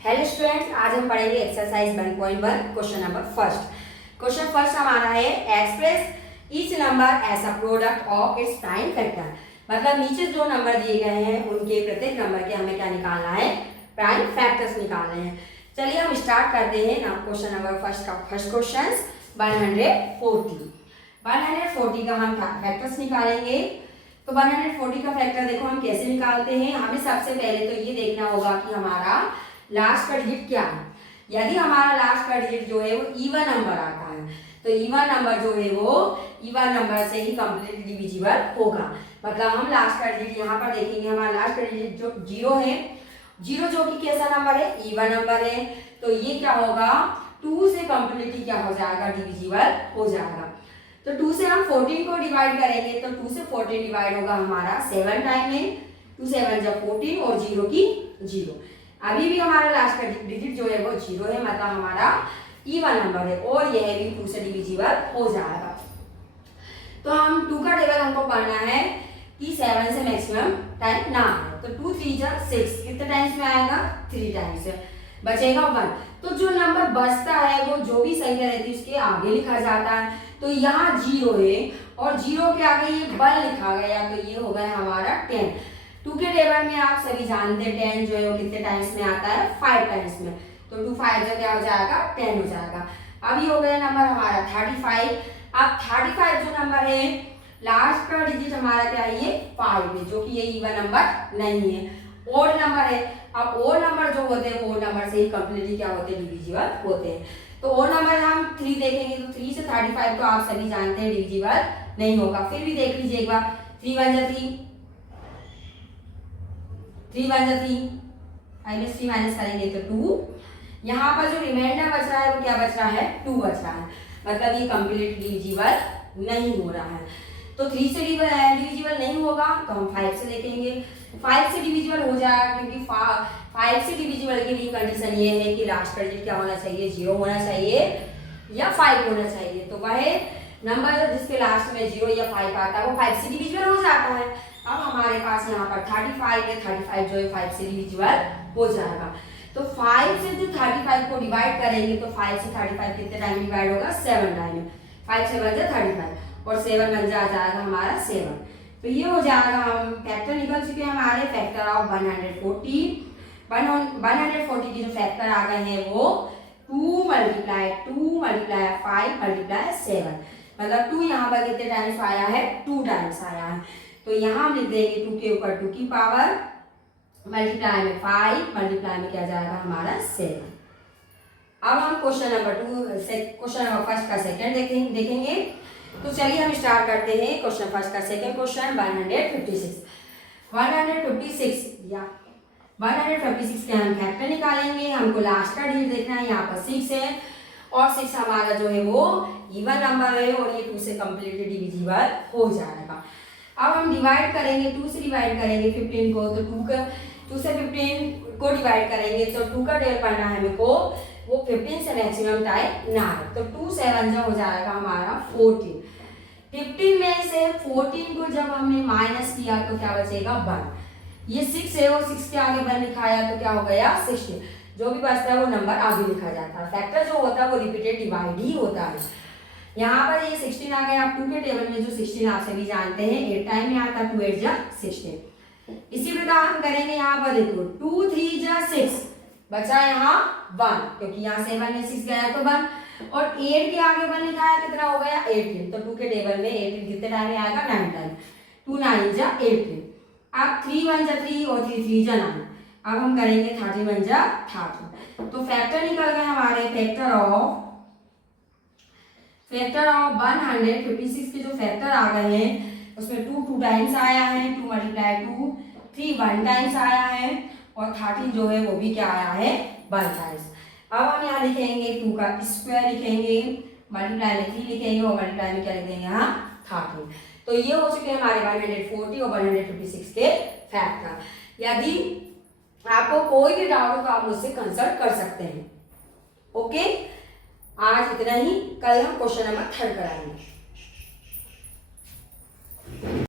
Hello students, आज हम पढ़ेंगे exercise 1.1 question number first. Question first हमारा है express each number as a product of its prime factor. मतलब नीचे जो नंबर दिए गए हैं उनके प्रत्येक नंबर के हमें क्या निकालना है, प्राइम फैक्टर्स निकालने हैं। चलिए हम स्टार्ट करते हैं ना क्वेश्चन नंबर फर्स्ट का फर्स्ट क्वेश्चन 140 का हम फैक्टर्स निकालेंगे। तो 140 का फैक्टर देखो हम कैसे निकालते हैं। हमें सबसे पहले तो ये देखना होगा कि हमारा लास्ट का डिजिट क्या है। यदि हमारा लास्ट का डिजिट जो है वो इवन नंबर आता है तो इवन नंबर जो है वो इवन नंबर से ही कंप्लीट डिविजिबल होगा। मतलब हम लास्ट का डिजिट यहाँ पर देखेंगे, हमारा लास्ट का डिजिट जो 0 है, 0 जो कि कैसा नंबर है, इवन नंबर है, तो ये क्या होगा 2 से कंप्लीटली क्या हो जाएगा, डिविजिबल हो जाएगा। तो 2 से हम 14 को डिवाइड करेंगे तो 2 से 14 डिवाइड होगा हमारा 7 टाइम में, 2 7 जब 14 और 0 की 0। अभी भी हमारा लास्ट का डिजिट जो है वो 0 है, मतलब हमारा इवन नंबर है और यह भी 2 से डिविजिबल हो जाएगा। तो हम 2 का टेबल हमको पढ़ना है कि 7 से मैक्सिमम टाइम ना है। तो 2 3 जा 6 कितने टाइम्स में आएगा, 3 टाइम्स से बचेगा 1। तो जो नंबर बचता है वो जो भी संख्या रहती है उसके आगे लिखा जाता है। तो यहाँ 0 है और 0 के आगे ये 1 लिखा गया तो ये हो गया हमारा 10। 2 के टेबल में आप सभी जानते हैं 10 जो है वो कितने टाइम्स में आता है, 5 टाइम्स में। तो 2 5 जो क्या हो जाएगा, 10 हो जाएगा। अब ये हो गया नंबर हमारा 35। अब 35 जो नंबर है लास्ट का डिजिट हमारा क्या है, ये 5 है, जो कि ये इवन नंबर नहीं है, ओड नंबर है। अब ओड नंबर जो होते हैं वो ओड नंबर से ही कंप्लीटली क्या होते हैं, डिविजिबल होते हैं। तो ओड नंबर हम 3 देखेंगे तो 3 से 35 तो आप सभी जानते हैं डिविजिबल नहीं होगा। फिर भी देख लीजिए एक बार, 3 1 जा 3, 3 1 जा 3, 3 माइनस करेंगे तो 2। यहाँ पर जो रिमाइंडर बच रहा है वो क्या बच रहा है, 2 बच रहा है, मतलब ये कंप्लीट डिविजिबल नहीं हो रहा है। तो 3 से डिविजिबल नहीं होगा तो हम 5 से देखेंगे, 5 से डिविजिबल हो जाएगा, क्योंकि 5 से डिविजिबल के लिए कंडीशन ये है कि लास्ट का डिजिट क्या होना चाहिए, 0 होना चाहिए या 5 होना चाहिए। तो वह नंबर जिसके लास्ट में 0 या 5 आता है वो 5 से डिविजिबल हो जाता है। अब हमारे पास यहाँ पर 35 है, 35 जो है 5 से डिविजिबल हो जाएगा। तो 5 से जो 35 को डिवाइड करेंगे तो 5 से 35 कितने टाइम डिवाइड होगा, 7 टाइम। 5 से बन जाए 35 और 7 बन जाएगा हमारा 7। तो ये हो जाएगा, हम फैक्टर निकल चुके हैं हमारे, फैक्टर ऑफ 140 की जो फैक्टर आ गए हैं वो 2 मल्टीप्लाई 5 मल्टीप्लाई 7, मतलब 2 यहाँ पर कितने टाइम्स आया है, 2 टाइम्स आया है। तो यहाँ हम लिख देंगे 2 के ऊपर 2 की पावर मल्टीप्लाई में 5 मल्टीप्लाई में क्या जाएगा हमारा 7। अब हम क्वेश्चन नंबर फर्स्ट का सेकंड देखेंगे। तो चलिए हम स्टार्ट करते हैं क्वेश्चन फर्स्ट का सेकंड क्वेश्चन 156 या 156 के हम फैक्टर निकालेंगे। हमको लास्ट का डिजिट देखना है, यहाँ पर 6 है और 6 हमारा जो है वो इवन नंबर है और ये 2 से कंप्लीटली डिविजिबल हो जाएगा। अब हम डिवाइड करेंगे, 2 से डिवाइड करेंगे 15 को, तो 2 से 15 को डिवाइड करेंगे तो 2 का टेबल पढ़ना है मेरे को, वो 15 से मैक्सिमम टाइम ना है। तो 2 7 जो हो जाएगा हमारा 14। 15 में से 14 को जब हमने माइनस किया तो क्या बचेगा 1। ये 6 है और 6 के आगे 1 लिखाया तो क्या हो गया 16। जो भी बचता है वो नंबर आगे लिखा जाता है। फैक्टर जो होता है वो रिपीटेड डिवाइड ही होता है। यहाँ पर ये 16 आ गया। आप 2 के टेबल में जो 16 आप सभी जानते हैं 8 टाइम में आता है, 2 8 जा 16। इसी प्रकार हम करेंगे, यहाँ पर देखो 2 3 जा 6 बचा यहाँ 1, क्योंकि यहाँ 7 में 6 गया तो 1 और 8 के आगे 1 लिखा है, कितना हो गया 18। तो 2 के टेबल में 18 कितने टाइम में आएगा, 9 टाइम। 2 9 जा 18। अब 3 1 जा 3 और 3 3 जा 9। अब हम करेंगे 30 1 जा 30। तो फैक्टर निकल गए हमारे, फैक्टर ऑफ 156 के जो फैक्टर आ गए हैं उसमें 2 2 टाइम्स आया है, 2 मल्टीप्लाई 2, 3 1 टाइम्स आया है और 30 जो है वो भी क्या आया है, 1 टाइम्स। अब हम यहाँ लिखेंगे 2 का स्क्वायर लिखेंगे, मल्टीप्लाई में 3 लिखेंगे और मल्टीप्लाई में क्या लिख देंगे यहाँ 30। तो ये हो चुके हैं हमारे 140 और 156 के फैक्टर। यदि आपको कोई भी डाउट हो तो आप मुझसे कंसल्ट कर सकते हैं। ओके, आज इतना ही, कल हम क्वेश्चन नंबर 3 कराएंगे।